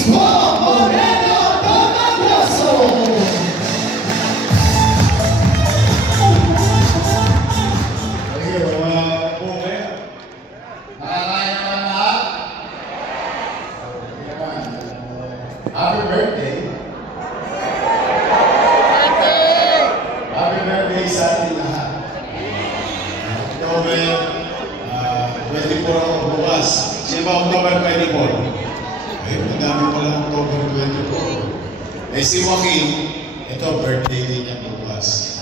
Obispo Moreno Tomagroso. Happy birthday! Happy birthday sa ating lahat. October 24 ako bukas. Sino ba October 24? Ay, madami pala October 24. Eh si Joaquin, ito birthday din niya bukas.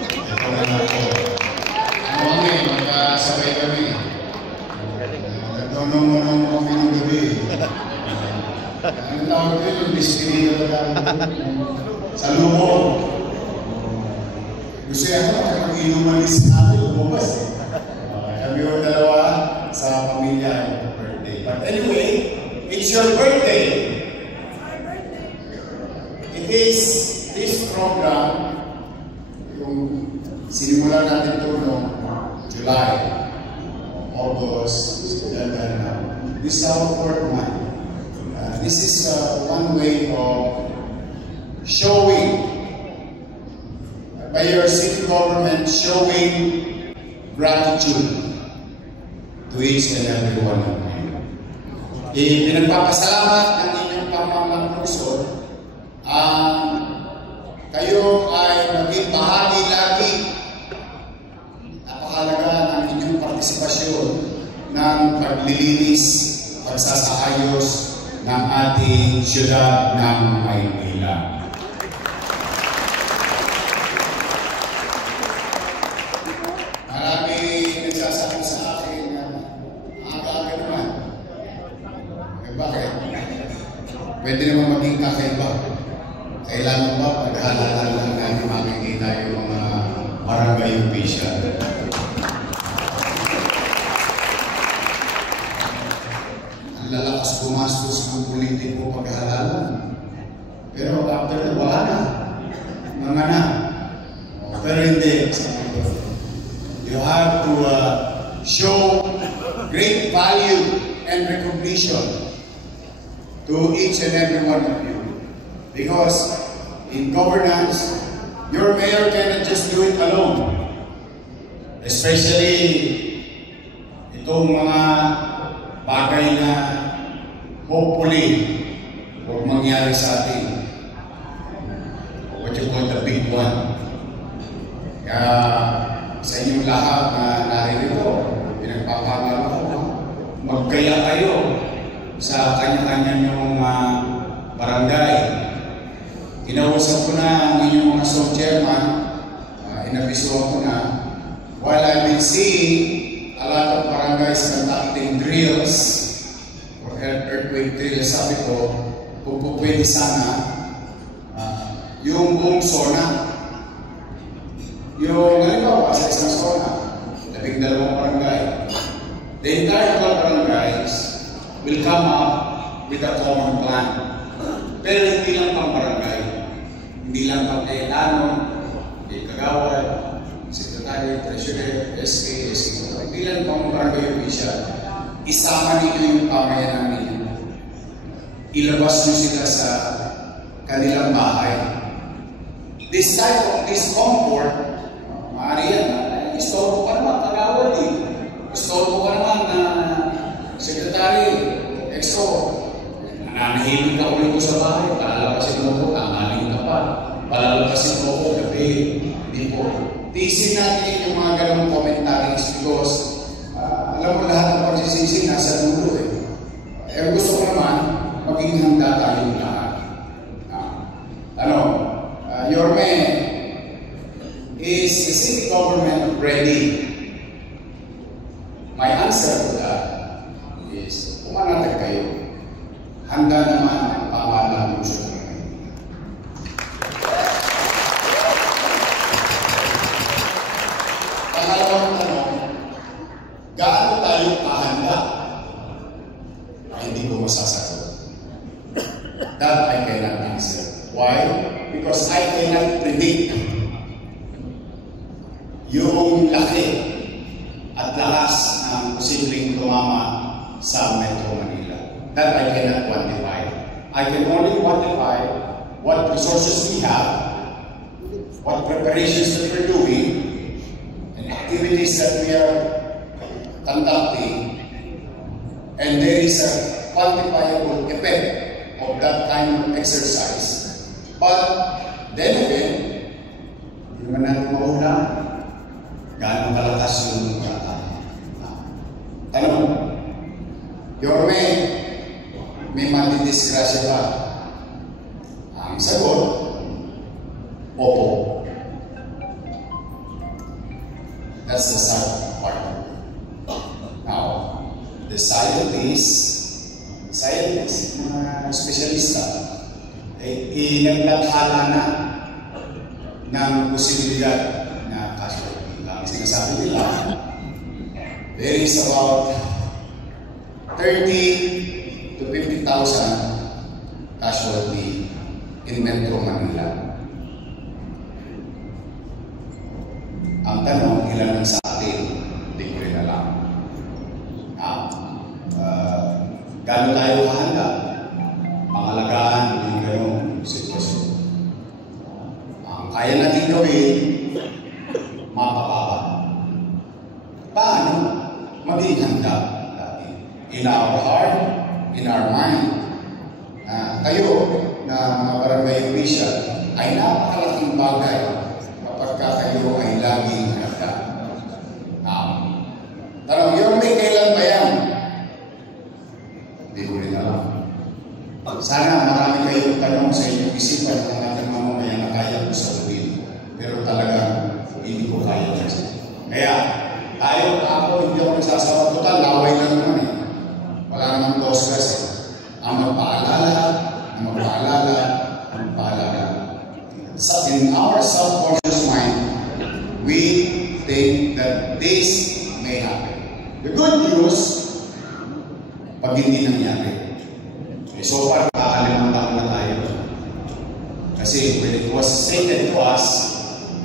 Ito na ako. Joaquin, magkasabay kami. Nagtanong mo ng kami ng gabi. Ang tawag ko yung destiny na lang sa loob. Gusto yan ko, mag-inumalis natin lumabas eh. Kami yung dalawa sa pamilya yung birthday. But anyway, it's your birthday. It is this program, yung sinimulan natin ito noong July, August, and this is our fourth month. This is one way of showing, by your city government, showing gratitude to each and every one of you. Pinagpapasalamat ng inyong pamamalusod kayo ay maging bahagi lagi. Napakalaga ng inyong partisipasyon ng paglilinis, pagsasaayos ng ating siyudad ng Maynila. Marami nagsasabi sa akin na aga-aga naman. Eh bakit? Pwede naman maging kakaiba. Kailangan ba paghalalan lang natin makikita yung mga barangay official? Lalakas pumastos ng politiko paghalalan. Pero after that, wala na. Mga na. Pero hindi. You have to show great value and recognition to each and every one of you. Because in governance, your mayor cannot just do it alone. Especially itong mga bagay na hopefully huwag mangyari sa atin. What you call the big one. Kaya sa inyong lahat na narito, pinagpapangalo ko, magkaya kayo sa kanya-kanya nyong barangay. Kinausap ko na ang inyong mga sub-chairman, inabisuan ko na, while I've been seeing a lot of barangays conducting drills or earthquake drills, sabi ko, kung po pwede sana, yung buong zona, yung halimbawa sa isang zona, 12 barangay, the entire 12 barangays will come up with a common plan. Pero hindi lang pang barangay, hindi lang pang Taylano, Kagawad, Secretary, Treasurer, SK, hindi lang pang barangay official. Isama ninyo yung pamayanan ninyo. Ilabas nyo sila sa kanilang bahay. This type of discomfort, maaari yan, istorbo ka naman, Kagawad eh. Istorbo ka naman na Secretary, EXO. Nananahimik ka ulit ko sa bahay, palalabasin mo ko, tamaling ka pa. Palalabasin mo ko, gabi, hindi po. Tiisin natin yung mga ganong commentaries because alam mo lahat ng pagsisisi nasa dulo eh. Eh gusto ko naman, maging handa tayong lahat. Yorme, is the city government ready? My answer to that is, pumanatag kayo. Handa naman ang pamahalaan ng lungsod ng Maynila. Pangalawang tanong, gaano tayo kahanda? Hindi ko masasagot. That I cannot answer. Why? Because I cannot predict yung laki at lakas ng posibleng tumama sa Metro Manila. That I cannot quantify. I can only quantify what resources we have, what preparations that we're doing, and activities that we are conducting, and there is a quantifiable effect of that kind of exercise. But then again, hindi naman natin mauna gaano kalakas yung tanong, Yorme, may matidisgrasya ba? Ang sagot, opo. That's the sad part. Now, the scientists, mga espesyalista, ay inaglathala na ng posibilidad na casualty. Ang sinasabi nila, there is about 30 to 50,000 casualty in Metro Manila. Ang tanong, ilan ang sa atin? Hindi ko rin alam. Gano'n tayo kahanda? Pangalagaan ng gano'ng sitwasyon. Ang kaya natin gawin, mapapapa. Paano? Maging handa. In our heart, in our mind. Kayo na mga barangay official ay napakalaking bagay kapag kayo ay laging handa. Tanong, Yorme, kailan ba yan? Hindi ko rin alam. Sana marami kayong tanong sa inyong isipan ng ating mamamayan na kaya ko sagutin. Pero talagang hindi ko kaya kasi. Kaya ako, hindi ako nagsasawa. Total, laway lang naman eh. Wala namang dos kasi. Ang magpaalala. So in our subconscious mind, we think that this may happen. The good news, pag hindi nangyari. So far, kakalimutan na tayo. Kasi when it was stated to us,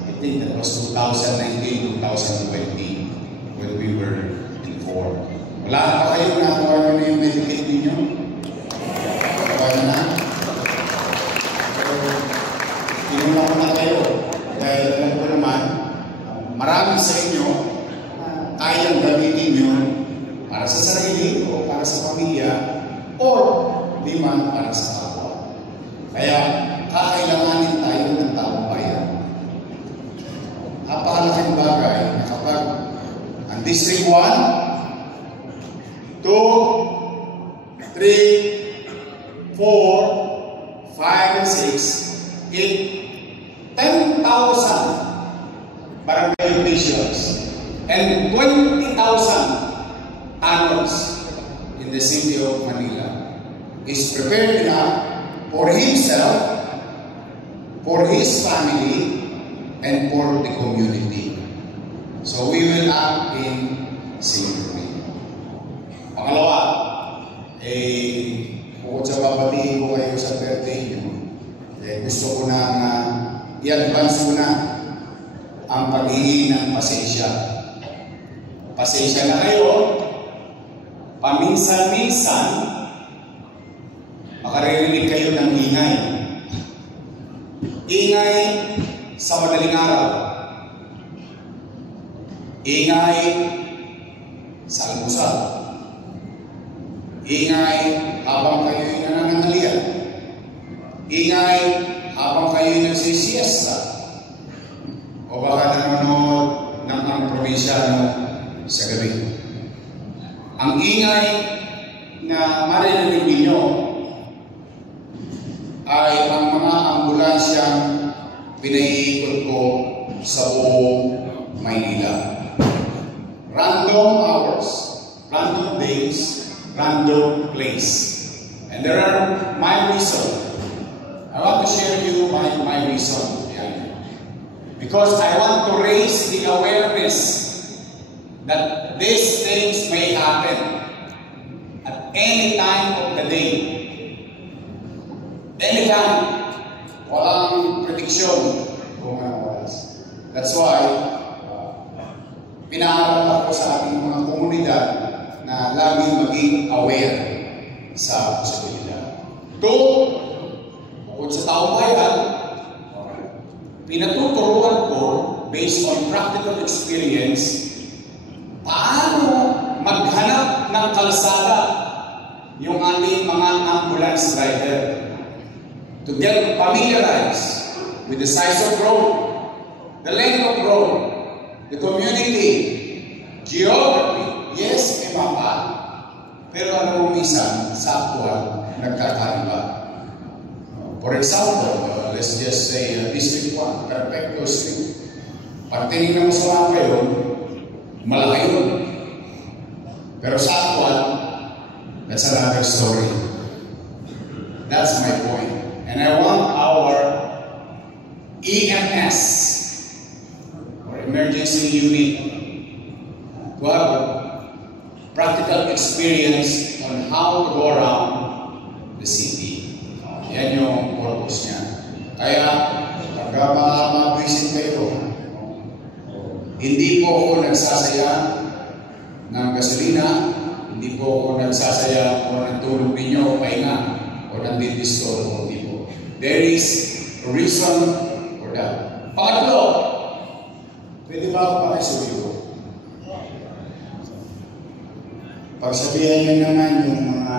I think that was 2019, 2020, when we were informed. Wala pa kayo nagawa nyo na yung Medicaid ninyo? Nagawa nyo na? Tinula ko na kayo. Dahil alam ko naman, marami sa inyo kayang gamitin nyo para sa sarili o para sa pamilya o di man para sa kapwa. Kaya kakailanganin tayo ng taong bayan. Napakalaking bagay na kapag ang District 1, 2, 3, 4, 5, 6, 8, 10,000 barangay officials and 20,000 tanors in the city of Manila is prepared enough for himself, for his family, and for the community. So we will act in synchrony. Pangalawa, bukod sa babatiin ko kayo sa birthday nyo, gusto ko na i-advance ko na ang paghingi ng pasensya. Pasensya na kayo, paminsan-minsan, makaririnig kayo ng ingay. Ingay sa madaling araw. Ingay sa almusal. Ingay habang kayo'y nananghalian. Ingay habang kayo'y nagsisiesta. O baka nanonood ng ang probinsyano sa gabi. Ang ingay na maririnig ninyo ay ang mga ambulansyang pinaiikot ko sa buong Maynila. Random hours, random days, random place. And there are my reasons. I want to share with you my reason. Because I want to raise the awareness that these things may happen at any time of the day. Anytime. Walang prediction kung ano oras. That's why pinaaral ako sa ating mga komunidad na laging maging aware sa posibilidad. Two, bukod sa taong bayan, pinatuturuan ko based on practical experience paano maghanap ng kalsada yung ating mga ambulance rider to get familiarized with the size of road, the length of road, the community, geography. Yes, may mapa. Pero alam mo minsan, sa actual, nagkakaiba. For example, let's just say District 1, Perfecto Street. Pag tinignan mo sa mapa yun, malaki yun. Pero sa actual, that's another story. That's my point. And I want our EMS, or Emergency Unit, to have practical experience on how to go around the city. Yan yung purpose niya. Kaya, pagka mga-visit kayo, hindi po ako nagsasaya ng gasolina, hindi po ako nagsasaya o ng tulog ninyo o pahinga o ng dentistol o tipo. There is a reason for that. Pangatlo, pwede ba ako pakisuyo? Pagsabihan nyo naman yung mga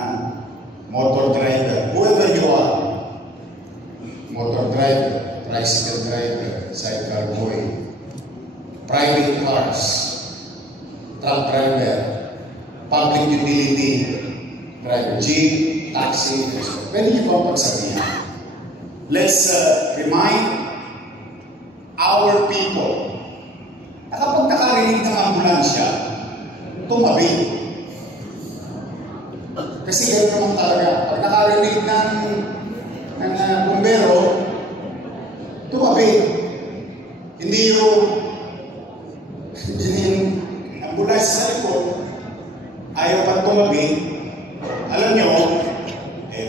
motor driver, whoever you are, motor driver, tricycle driver, sidecar boy, private cars, truck driver, public utility driver, jeep, taxi, pwede nyo ba pagsabihan? Let's remind our people na kapag nakarinig ng ambulansya, tumabi. Kasi gano'n naman talaga. Pag nakarinig ng bumbero, tumabi. Hindi yung ambulansya sa likod, ayaw pang tumabi. Alam nyo,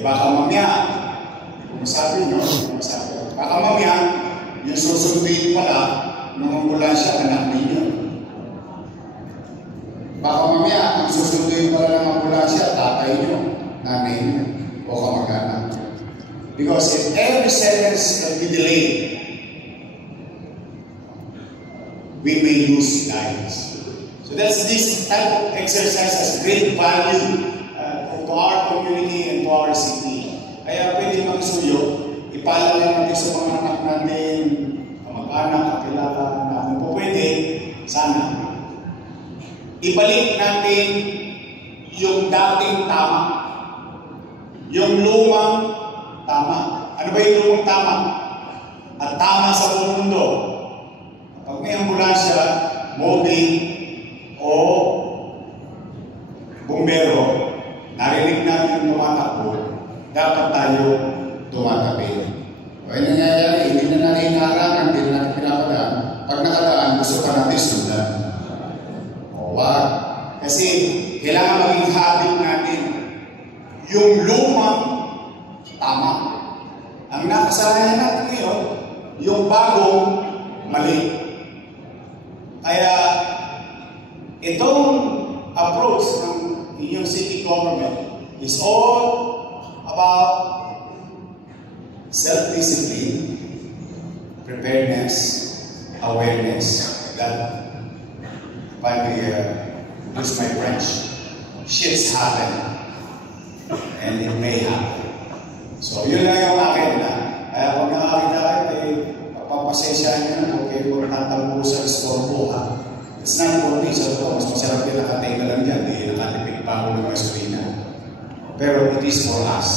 baka mamaya, kung sabi nyo, baka mamaya, yung susundin pala ng ambulansya, anak ninyo. Baka mamaya, ang susunduin pala ng ambulansya, tatay nyo, nanay nyo, o kamag-anak. Because if every seconds that we delay, we may lose lives. So that's this type of exercise has great value to our community and to our city. Kaya pwede magsuyo, ipaalala natin sa mga anak natin, kamag-anak, kakilala na kung po pwede, sana. Ibalik natin yung dating tama. Yung lumang tama. Ano ba yung lumang tama? At tama sa buong mundo. Pag may ambulansya, mobile, o bumbero, narinig natin yung tumatakbo, dapat tayo tumatabi. O yung nangyayari, hindi na natin nakarangan, hindi na natin pinapadaan. Pag nakadaan, gusto pa natin sundan. Wag. Kasi kailangan maging habit natin yung lumang tama. Ang nakasanayan natin ngayon, yung bagong mali. Kaya itong approach ng inyong city government is all about self-discipline, preparedness, awareness, that if I may use my French, shit's happen, and it may happen. So, yun lang yung akin na. Kaya pag nakakita kayo, papasensyahan nyo na, okay, kung tatalbo sa istorbo, ha? It's not for me, so mas masarap din nakatay ka lang dyan, di nakatipid pa ako ng gasolina. Pero it is for us,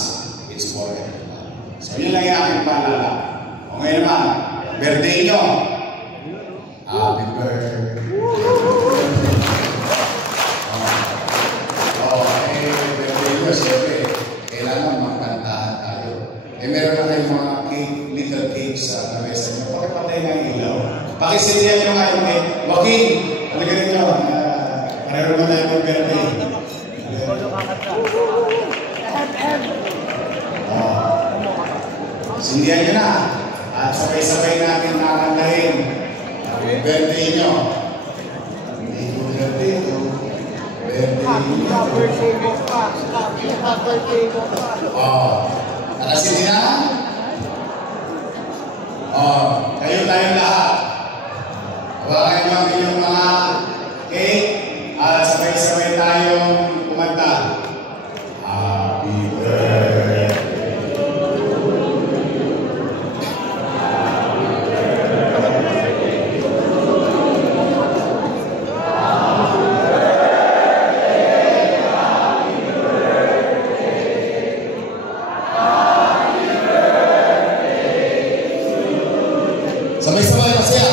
it's for everyone. So, yun lang yung aking paalala. O ngayon naman, birthday nyo. Happy birthday. Siyempre, kailangan magkantahan tayo. Meron na kayong mga cake, little cakes sa mesa nyo. Pakipatay ng ilaw. Pakisindihan nyo nga yung cake. Joaquin, talaga nyo. Pareho naman tayo ng birthday. Sindihan nyo na. At sabay-sabay natin nakakantahin. Ang birthday nyo. Hindi ko birthday nyo. Birthday mo pa. Nakasin na? Oh, kayo tayong lahat. Hawakan niyo ang inyong mga cake at sabay-sabay tayong kumanta. Happy birthday. Sabay-sabay masaya.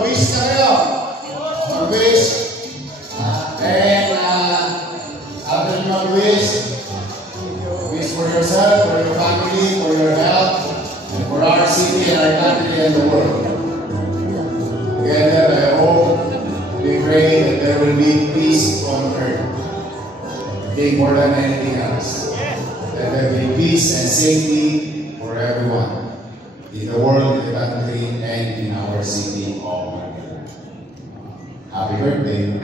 Wish na kayo. Mag-wish. And after you mag-wish, wish for yourself, for your family, for your health, and for our city and our country and the world. Together, I hope, we pray that there will be peace on earth. Okay, more than anything else. That there will be peace and safety for everyone in the world, in the country, and in our city. Happy birthday.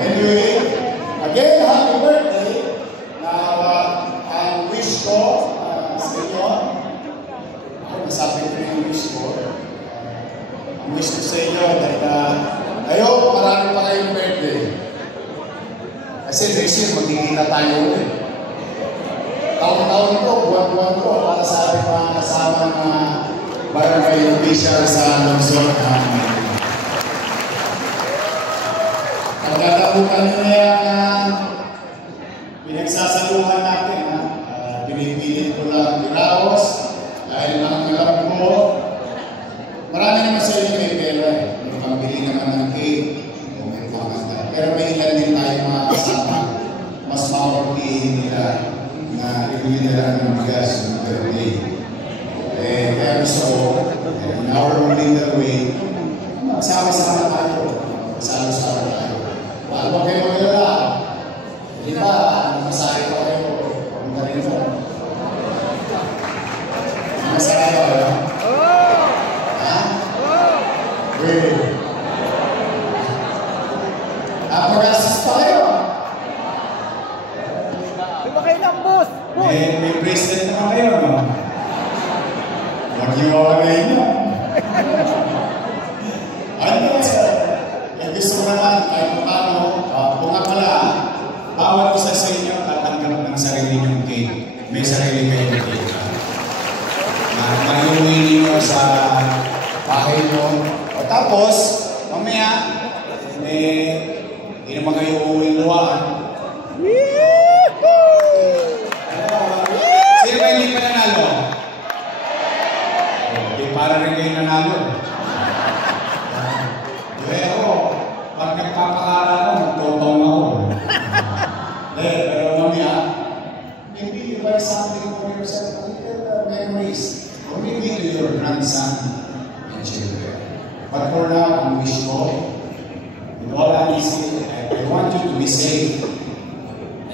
Anyway, again, happy birthday. Now, ang wish ko sa inyo, ako nasabi ko yung wish ko. Ang wish ko sa inyo, kayo, marami pa kayong birthday. Kasi next year, magkikita tayo ulit. Taon-taon ko, buwan-buwan ko, para sa ating mga kasama na barangay official sa Lungsod ng pagkatapukan nyo na yan pinagsasaluhan natin. Pinipilit ko lang iraos dahil ang alam ko, marami naman sa inyo may pera. May pambili naman ng cake o may panganda. Pero may ilan din tayo mga kasama. Mas makortihin nila na ibili nila ng bigas ng birthday. Kaya gusto ko, in our own little way, magsama-sama tayo. Magsama-sama tayo. Paano ba kayo magdala? Di ba? Masahe pa kayo. Punta rin mo. Masahe pa kayo? Ha? Really? Mag-assist pa kayo? Di ba kayo ng boss? May bracelet naman kayo, no? Huwag niyo mawagayin niyo. Ano sir? Gusto ko naman kahit paano, kung nga pala, bawat isa sa inyo tatanggap ng sarili niyong cake. May sarili kayong cake. Mag-iuwi ninyo sa bahay nyo. O tapos, mamaya, hindi naman kayo uuwi luwaan. Sino ba hindi pa nanalo? Para rin kayo nanalo. Pero, pag nagpapakara ko, magtotong ako. Pero mamaya, maybe you buy something for yourself, little memories, or maybe to your grandson and children. But for now, ang wish ko, with all honesty, I want you to be safe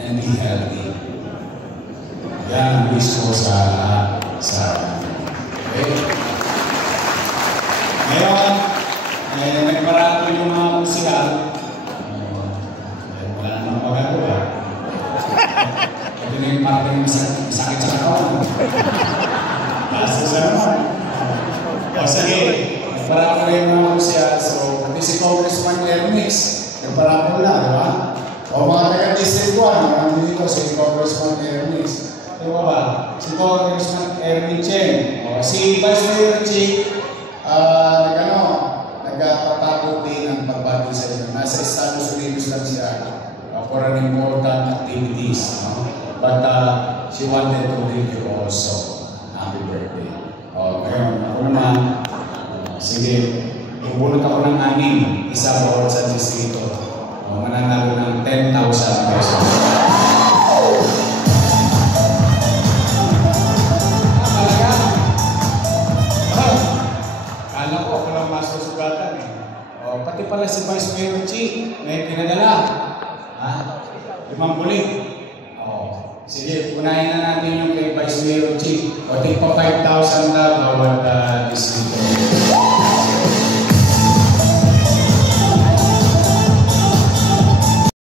and be healthy. Yan ang wish ko sa okay? Ngayon, nagparato yung mga musikal. Wala namang magagawa. Ito na yung parang masakit sa katawan. Basta sa naman. O sige, nagparato yung mga musikal. So, pati si Congressman Ernix, nagparato na, di ba? O mga taga-district 1, nandito dito si Congressman Ernix. Di ba ba? Si Congressman Ernix Chen. O si Vice Mayor Chief, nagpapagod din ng pagbati sa inyo. Nasa Estados Unidos lang siya. for an important activities. No? But she wanted to greet you also. Happy birthday. Ngayon, ako naman, sige, bubulot ako ng 6, isa bawat sa distrito. Mananalo ng 10,000 pesos. Kala ko, ako lang masusugatan eh. Pati pala si Vice Mayor Chi, may pinadala. 5 bulig. Sige, unahin na natin yung kay Vice Mayor Chi. O, tigpa 5,000 na bawat distrito.